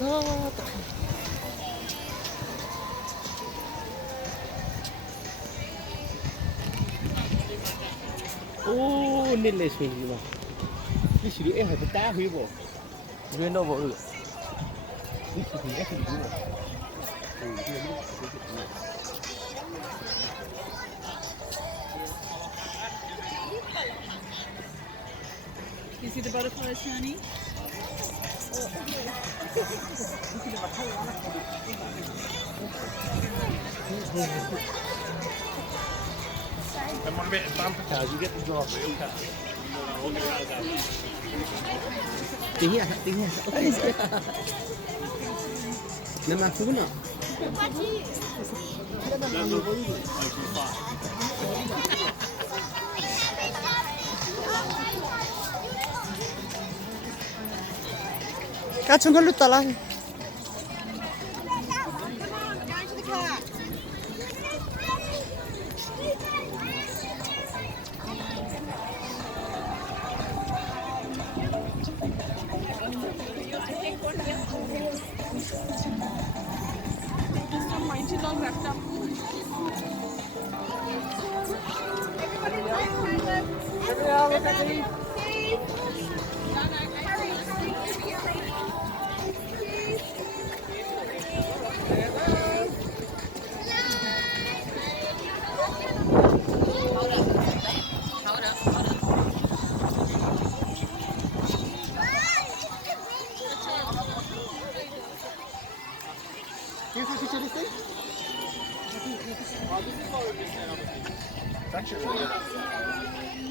ô nên là suy gì mà cái sự em phải ta huy bộ nguyên đâu bộ cái sự em phải bộ You see the butterflies, Shani? Em muốn bé tam cả gì biết do với ông cả tính à nhưng mà phú nữa Caccio un collo là.